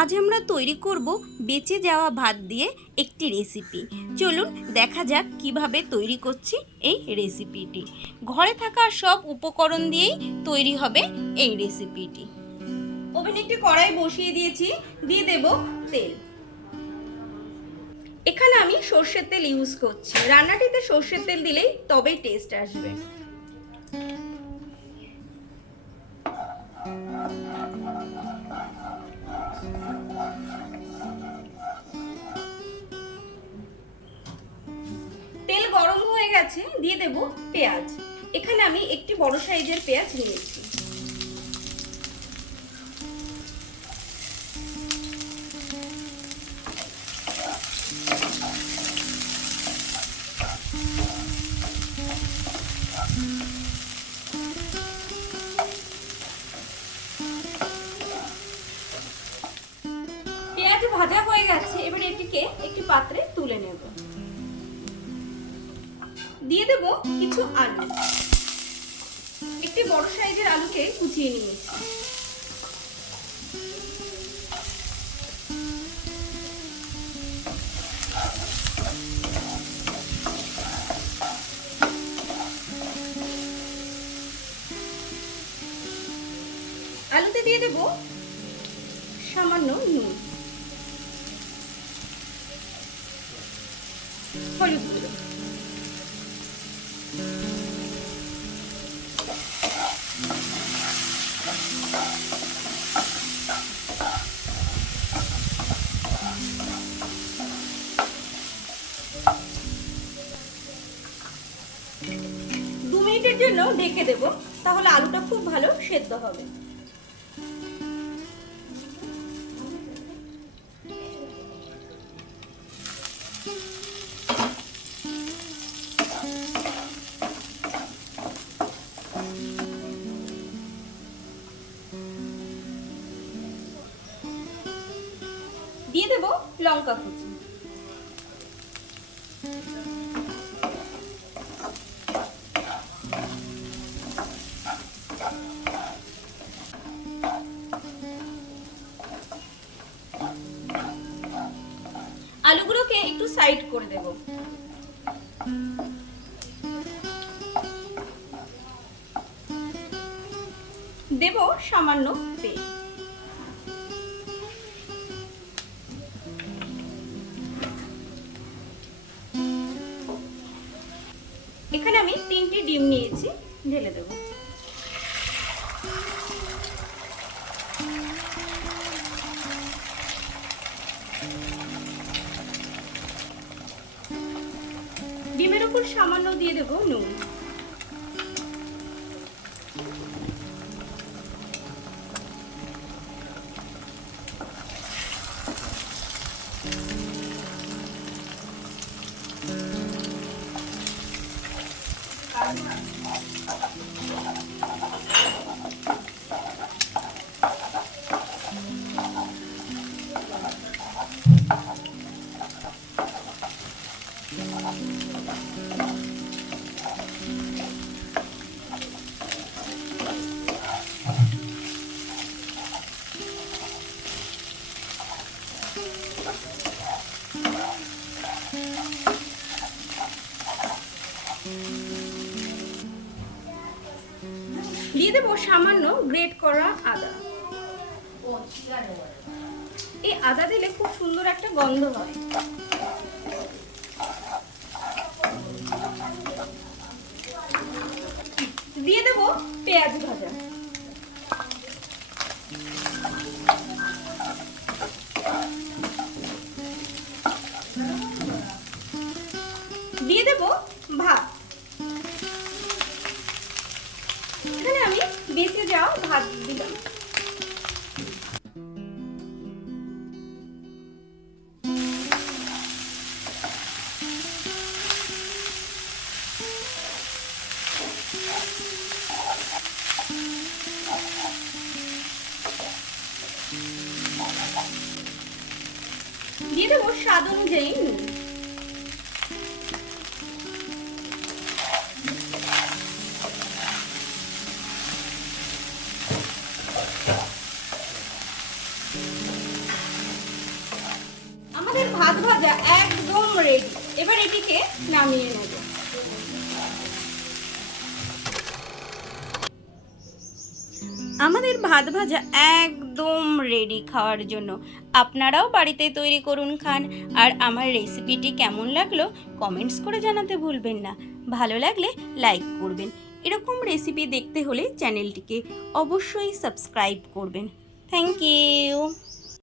আজ আমরা তৈরি করব বেঁচে যাওয়া ভাত দিয়ে একটি রেসিপি চলুন দেখা যাক কীভাবে তৈরি করছি এই রেসিপিটি ঘরে থাকা সব উপকরণ দিয়েই তৈরি হবে এই রেসিপিটি ওভেনে একটি কড়াই বসিয়ে দিয়েছি, দিয়ে দেব তেল। এখানে আমি সর্ষের তেল ইউজ করছি। রান্নাটিতে সর্ষের তেল দিলেই তবেই টেস্ট আসবে। গেছে দিয়ে দেব পেঁয়াজ। এখানে আমি একটি বড় সাইজের পেঁয়াজ নিয়েছি। পেঁয়াজ ভাজা হয়ে গেছে, এবার এটিকে একটি পাত্রে তুলে নেব। দিয়ে দেব কিছু আলু। একটি বড় সাইজের আলুকে কুচিয়ে নিয়েছি আলুতে দিয়ে দেব সামান্য নুন। হলুদ গুঁড়ো। দু মিনিটের জন্য ঢেকে দেব, তাহলে আলুটা খুব ভালো সেদ্ধ হবে। দিয়ে দেব লঙ্কা কুচি। আলুগুলোকে একটু সাইড করে দেব। দেব সামান্য তেল। এখানে আমি তিনটি ডিম নিয়েছি, ঢেলে দেব। ডিমের উপর সামান্য দিয়ে দেবো নুন। দিয়ে দেবো সামান্য গ্রেট করা আদা। এই আদা দিলে খুব সুন্দর একটা গন্ধ হয় দিয়ে দেবো দিয়ে দেব ভাত। এখানে আমি বেঁচে যাওয়া ভাত দিলাম। দিয়ে দেবো স্বাদ অনুযায়ী নুন। আমাদের ভাত ভাজা একদম রেডি এবার এটিকে নামিয়ে নেব। আমাদের ভাত ভাজা একদম রেডি খাওয়ার জন্য। আপনারাও বাড়িতে তৈরি করুন খান। আর আমার রেসিপিটি কেমন লাগল কমেন্টস করে জানাতে ভুলবেন না। ভালো লাগলে লাইক করবেন। এরকম রেসিপি দেখতে হলে চ্যানেলটিকে অবশ্যই সাবস্ক্রাইব করবেন। Thank you